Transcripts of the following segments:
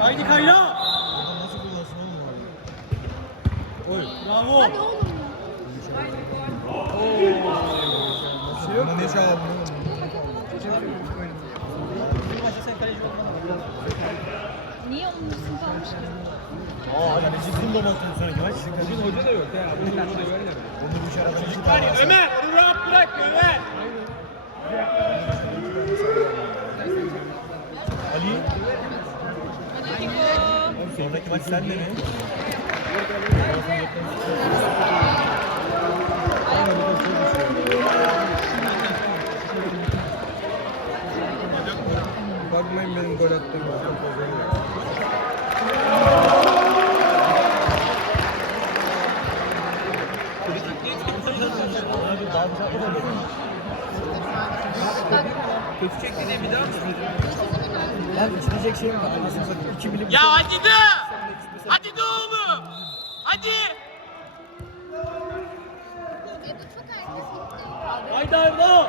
Haydi Kayra. Nasıl kullasın oğlum abi? Bravo. Hadi oğlum. Bir şey yok. Ne çağırdın Bu maçta sen kaleci olmadın. Niye onun üstünde kalmış ki? Aa yani ciddi de baktın sonraki maç. Sizin hoca da yok ya. Bunu da böyle. Bunu bu şarada iki tane var. Ömer onu rahat bırak Ömer. Ali. Hadi Kiko. Sonraki maç senle mi? Bakmayın benim gol attığım Kötü çekti diye bir daha mı Lan içilecek şey mi var? Anasını satayım. 2 milim. Ya hadi de. Hadi de oğlum. Hadi. Haydi Arda.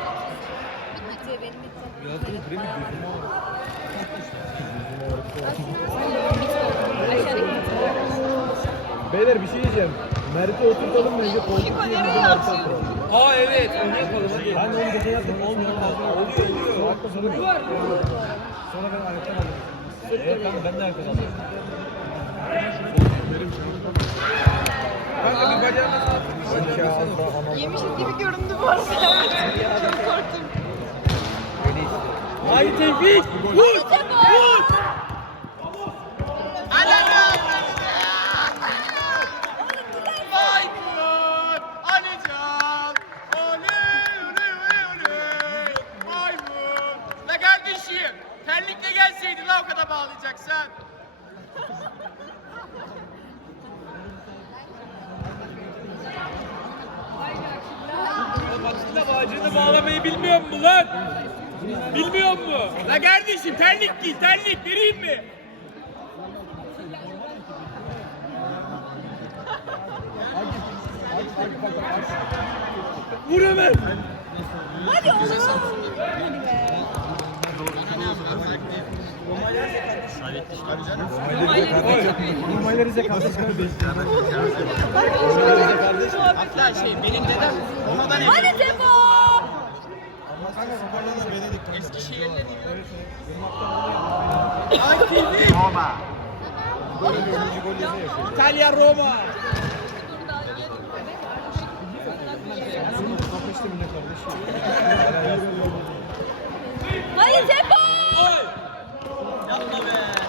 Bitti benim bitti. Yazdığı kremi gözüme. Beyler bir şey diyeceğim. Mert'i oturtalım bence. Kiko nereye atıyor? Aa evet onu yapalım hadi. Ben onu geçen yaptım. Olmuyor. Oluyor oluyor. Sonra Sonra ben ayakta kaldım. Evet kanka ben de ayakta kaldım. Kanka bir bacağına sağ Yemişiz gibi göründü bu arada. Çok korktum. Haydi Tevfik. Vur. Vur. Maymun, Alican, oley oley oley oley, maymun. La kardeşim, terlikle gelseydin la o kadar bağlayacaksan. Bağcığını bağlamayı bilmiyor mu lan? Bilmiyor mu? La kardeşim terlik giy, terlik vereyim mi? Vur hemen. Hadi oğlum. Hadi be. Normalde Rize kardeş kardeş. Hatta şey benim dedem ondan Hadi Tebo. Kanka sporla da beni dikkat. Eskişehir'le diyor. Aktivik. Roma. İtalya Roma. Hadi Tebo. Oy. Yapma be.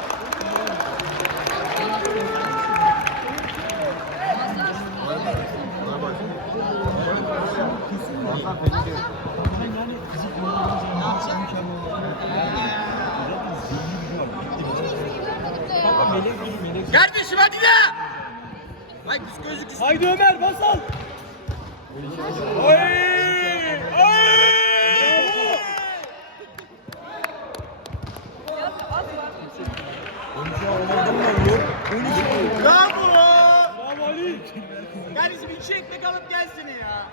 Kardeşim hadi de. Ay kız gözlük Haydi Ömer bas al. Oy! Oy! Bravo! Bravo Ali. Kardeşim iki ekmek alıp gelsene ya.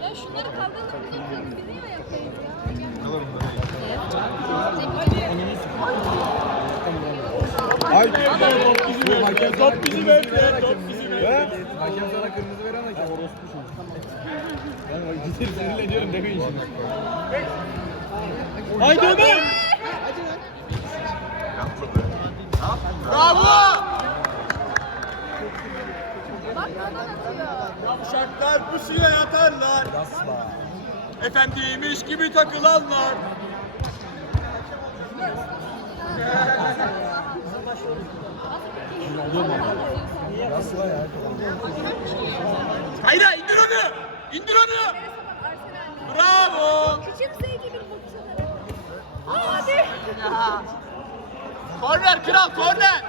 Ya şunları kaldıralım. Bizim bizim mi yapayım Ay top bizim hakem Top bizim evde, top bizim evde. Hakem sana kırmızı veren hakem orospu çocuk. Ben ciddi sinirle ediyorum demeyin şimdi. Haydi Ömer! Bravo! Bak bana atıyor. Yavşaklar pusuya yatarlar. Efendiymiş gibi takılanlar. Nasıl ya? Hayır indir onu! İndir onu! Bravo! Küçük zeydi bir bakışa. Hadi. Korner kral korner!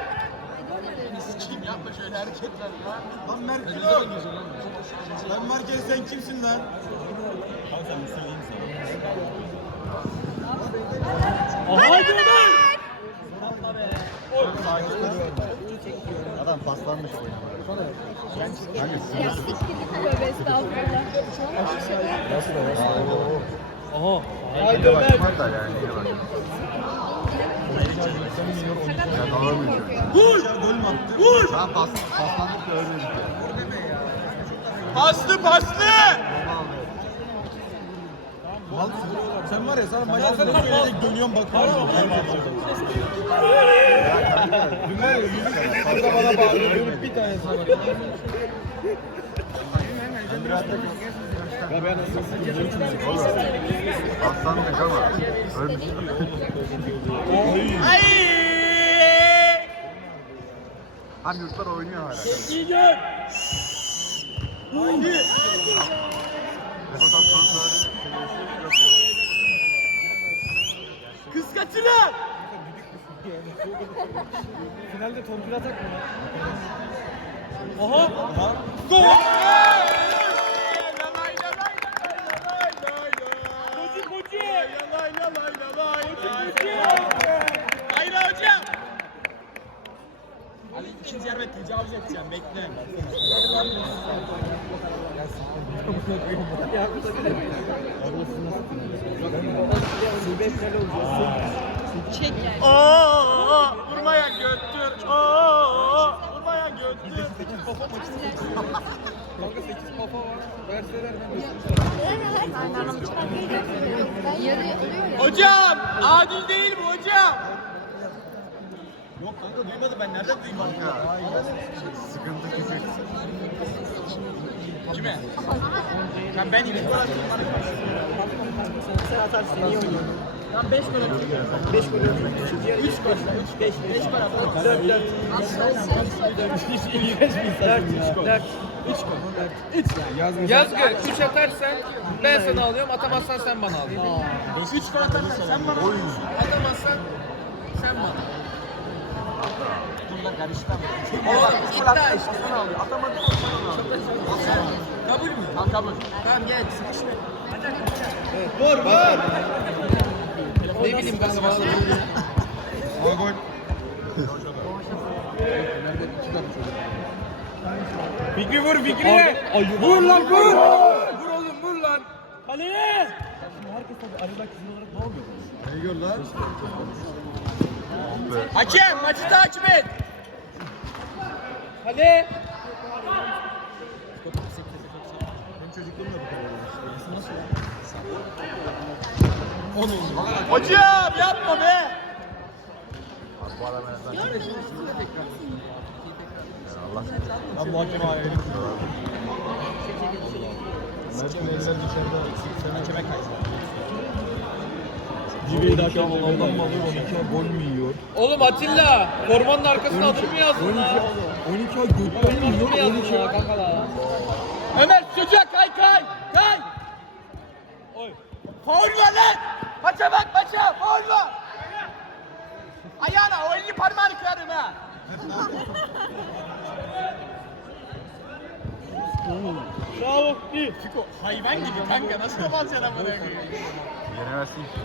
Sikiyim yapma şöyle hareketler ya. Lan Mert Kilo. Lan Marquez sen kimsin lan? Kanka sen Müslüman değil misin? Haydi Ömer! Adam paslanmış bu Ya siktir tövbe estağfurullah. Nasıl da nasıl? Haydi Ömer! Sakat korkuyor. Vur! Vur! Ben pas, paslandık da öyle ya. Paslı paslı! Sen var ya sana maçta söyleyecek dönüyorum bakıyorum. Dün var ya yürü. Arada bana bağırıyor. Bir tane sana bakıyor. Ya ben Oğlum, paslandık ama. Ay! Hani yurtlar oynuyor hala. Seviyesi yok ya. Kız kaçırın! Finalde torpil atak mı? Aha! Gol! Edeceğim bekle. Çek yani. Oo, vurmaya götür. Oo, vurmaya götür. Kanka 8 kafa var. Verseler ben Yarı oluyor ya. Hocam, adil değil bu hocam. Yok kanka duymadı ben nereden duyayım Kanka, sıkıntı küçük. Kime? Ben ben yine. Sen atarsın iyi oynuyorsun. Lan 5 gol atıyor. 5 gol atıyor. 3 gol. 5 5 gol atıyor. 4 4. 4 4 3 gol. 3 yani. Yazgı 3 atarsan ben sana alıyorum, atamazsan sen bana alıyorsun. 3 gol atarsan sen bana Oy. Atamazsan sen bana. Bunda karıştı ama. Oğlum iddia işte. Atamadı. Kabul mü? Tamam kabul. Tamam gel sıkışma. Vur vur. Ne bileyim kanka bana. Gol gol. Fikri vur Fikri. Vur lan vur. Vur oğlum vur lan. Kaleye. Herkes tabii arada kızın olarak ne oluyor? Ne gör lan? Hakem maçı takip et. Hadi. Hocam yapma be. Allah Ben bu hakemi hayal Mert'in eller dışarıda. Sen hakeme kaç. Cibe'yi de hakem ondan mı alıyor? 12 gol mü yiyor? Oğlum Atilla, formanın arkasına adını mı yazdın 12 lan? 12 ay gökten mi yiyor? Adını yazdın 12 ya kanka la? Ömer çocuğa kay kay. Kay. Faul var lan. Maça bak maça. Faul var. Ayağına o elini parmağını kırarım ha. Bravo. İyi. Hayvan gibi kanka nasıl alacaksın amına koyayım? yenemezsin ki.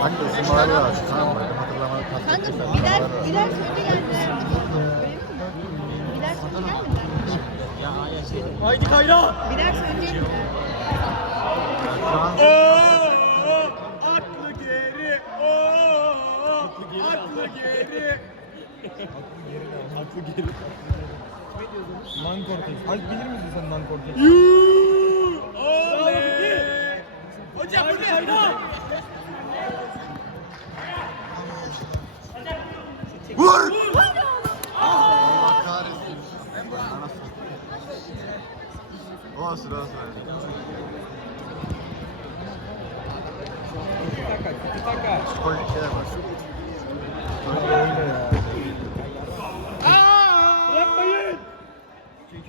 Hani ısınmaları var. Tamam mı? Hatırlama. Kanka birer, birer sözü geldiler. Öyle mi? Birer sözü gelmediler. Haydi kayra. Geldiler. Şu an Oo, atlı geri. Oo, atlı geri. Aklı geri. Man Cortez. Alp bilir misin sen Man Cortez? Yuuu. Oley. Hocam bu ne? Vur! Allah kahretsin. Anasını. O sıra sıra. Taka, taka. Psikolojik şeyler var. Öyle ya.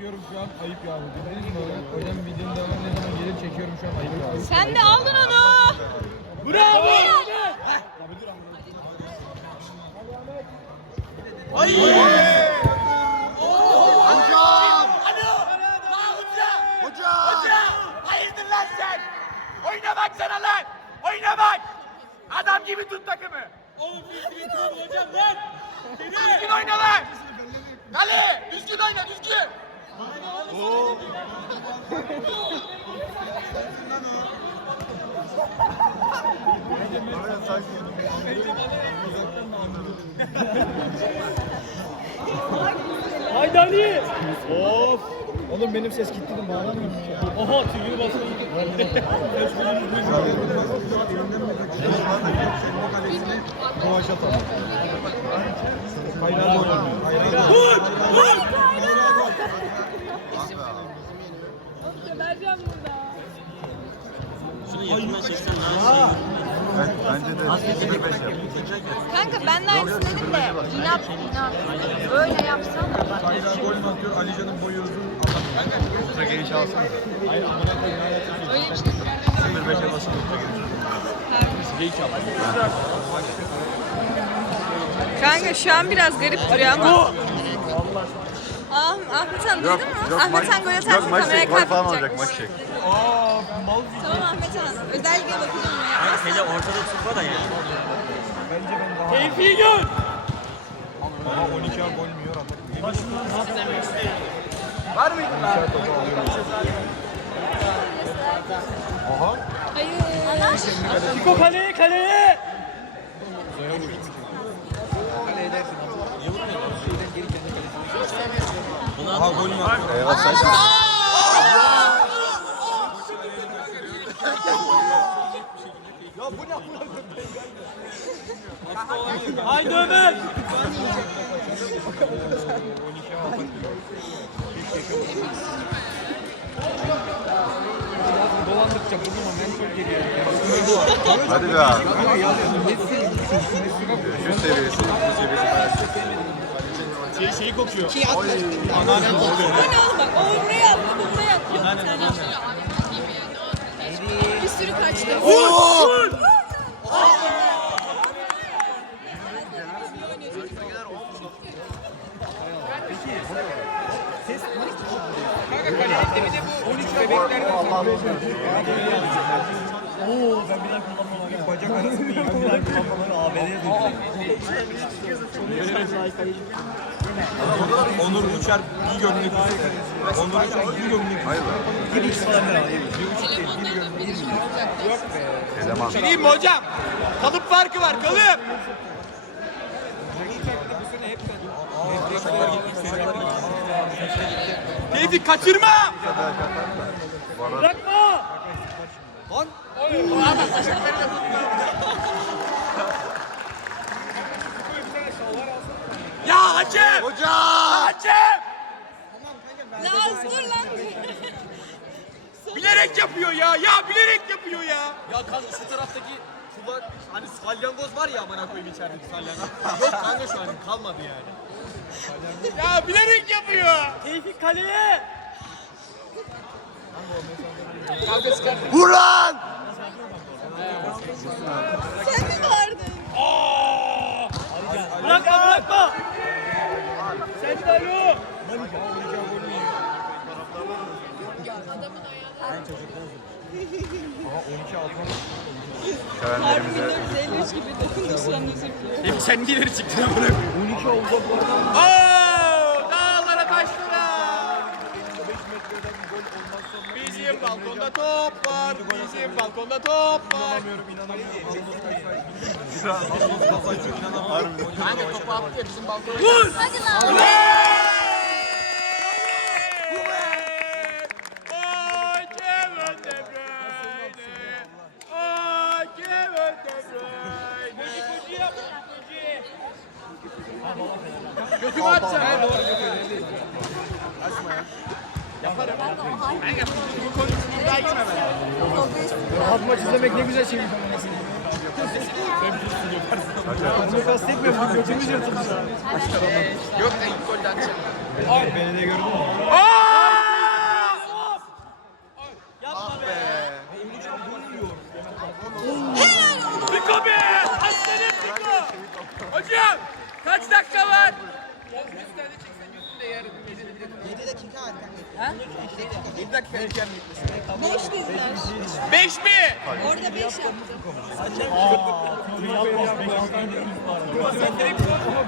Çekiyorum şu an ayıp ya. Bildiniz mi? Hocam videonun devamı ne zaman gelir çekiyorum şu an ayıp ya. Sen de aldın onu. Bravo. Ay. Hocam! Alo. Hoca. Hocam! Hoca. Hayırdır lan sen? Oyna bak sana lan. Oyna bak. Adam gibi tut takımı. Oğlum hocam lan. Düzgün oyna lan. Kale düzgün oyna düzgün. Oraya sakin. Haydi Ali. Of. Oğlum benim ses gitti de bağlamıyorum ki. Oha tüyü basıyor. Boğaça tamam. Kaynar da Ben, bence de 25 yap. Kanka ben de aynısını dedim de inat inat. Böyle yapsana bak. Kaynar gol atıyor? Alican'ın boyu uzun. Ultra geniş alsana. Öyle bir şey. 25'e basın ultra geniş. Kanka şu an biraz garip duruyor ama. Ah, Ahmet Han duydun mu? Ahmet Han gol atarsa yok, maç kameraya çek, gol falan olacak kalkmayacakmış. maç çek. Tamam Ahmet Han. Özellikle bakacağım ya. Hele ortada tutma da ya. Bence ben daha... Keyfi gör. Daha 12 gol mü yiyor atak. Var mıydı lan? Aha. Hayır. Fiko kaleye kaleye. Aha gol mü? Eyvah sen Haydi Ömer. Dolandıkça burnuma mentol geliyor. Hadi be abi. Şu seviyesi, bu seviyesi. Şey, şeyi kokuyor. Bu ne oğlum bak o buraya bu buraya atıyor. Bir sürü kaçtı. Kanka kalenin dibinde bu 13 bebeklerden Oo ben bir daha kullanmam. Bacak arası mı? Ben bir daha kullanmam. ABD'ye Onur Uçar bir gömlek üstü. Onur Uçar bir gömlek Hayır be. Bir buçuk falan herhalde. Bir buçuk değil. Bir gömlek. Bir milyon. Eleman. Bileyim mi hocam? Kalıp farkı var kalıp. Tevfik kaçırma. Bırakma. Ya hakem. Hocam! Hakem. Naz dur lan. Bilerek yapıyor ya. Ya bilerek yapıyor ya. Ya kanka şu taraftaki şu var, hani salyangoz var ya amına koyayım içerideki salyangoz. Yok kanka şu an kalmadı yani. Ya bilerek yapıyor. Tevfik kaleye. Vur lan! Sen mi vardın? Bırakma bırakma. Sen de alo. Sevenlerimize 1953 gibi özür dilerim. Hep sen ileri çıktın amına koyayım. 12 oldu bu arada. Dağlara taşlara. Bizim balkonda top var. Bizim balkonda top var. İnanamıyorum inanamıyorum. Kanka topu attı ya bizim balkona. Hadi lan. Yok da ilk golden atacağım. Beni de gördün mü? Fiko be! Aslanım Fiko! Hocam! Kaç dakika var? 7 dakika var kanka. Ha? 7 dakika erken bitmesi. 5 dediler. 5 mi? Orada 5 yaptı.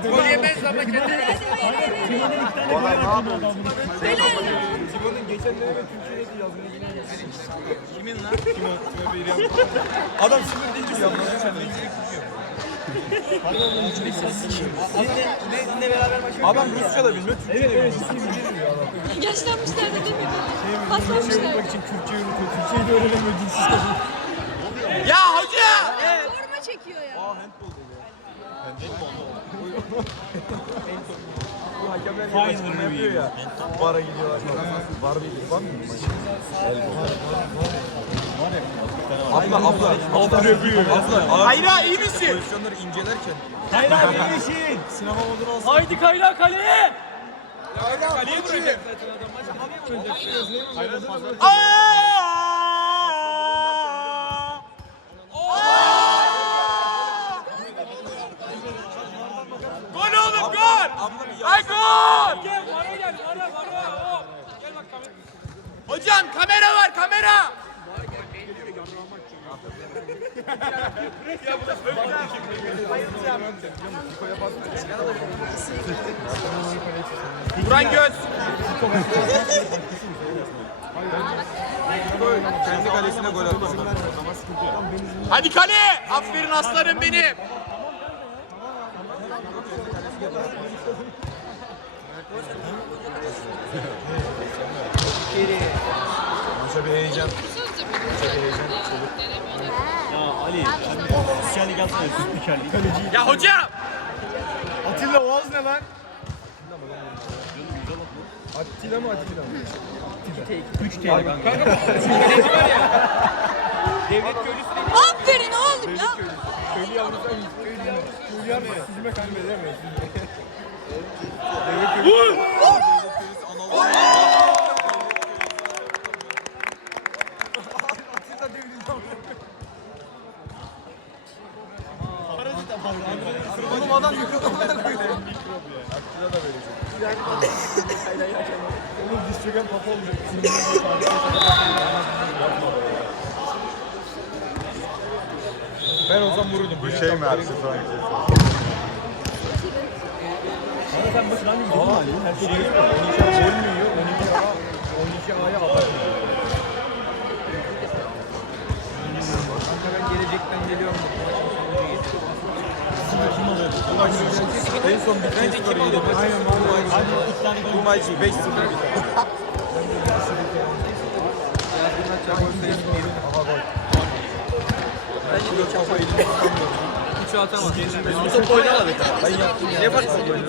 Gol yemez ama Hadi hayır hayır hayır. Adam ne yapıyor? Timon'un geçen dönem Türkiye'deki yazgılı Kimin lan? Timon, Timon Beyriyan. Adam sıfır deyince yapmaz. Sizinle beraber maç Adam Rusça da bilmiyor, Türkçe de bilmiyor. Yaşlanmışlar da değil mi? Paslanmışlar. Bak için Türkçeyi unutuyor, Türkçeyi de öğrenemiyor dinsiz kadın. Ya hoca! Forma çekiyor ya. Aa handball dedi. Bu hakemler ya açıklama yapıyor ya. Bara gidiyorlar. Var mıydı? Var mıydı? Abla abla. Abla Abla. Hayra iyi misin? Pozisyonları incelerken. Hayır abi iyi misin? Sinema modunu alsın. Haydi Kayra kaleye. kaleye vuracak. Gol oğlum gol! Ay gol! Gel vara gel vara vara. Gel bak kamera. Hocam kamera var kamera! Buran göz. Kendi kalesine gol attı. Hadi kale! Aferin aslanım benim. Maça bir heyecan. Ya hocam! Atilla Oğaz ne lan? Attila mı Attila mı? 3 TL kanka. Devlet köylüsü değil. Aferin oğlum ya. Köylü yavrusu köylü yavrusu köylü yavrusu süzme kaybedemez. Oğlum adam yıkıldı. Oğlum diz çöken papa olacak. Ben olsam vururdum. Bu şey mi Ersin falan? Sen başına hangi gidiyorsun? Her şey yapıyor. 12 A gol mü yiyor? 12 A, 12 A'ya atar ben gelecekten geliyorum. Kim alır? Bu maç en son bir Bence kim alır? Aynen bu maç. Bu maç 5-0 biter. Bence de kafa Uçağı atamaz. Bizim top oynamadık. Ben yaptım ya. Ne fark var böyle?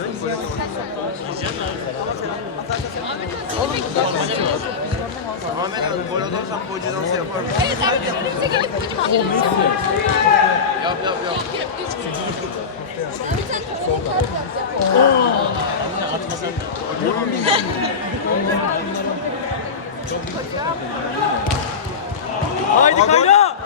Ahmet abi gol atarsan hoca dansı yapar mı? Evet abi önümüze gelip hocam alalım. Yap yap yap. Bir tane tuvalet kağıdı yapacağım. Haydi Kayra.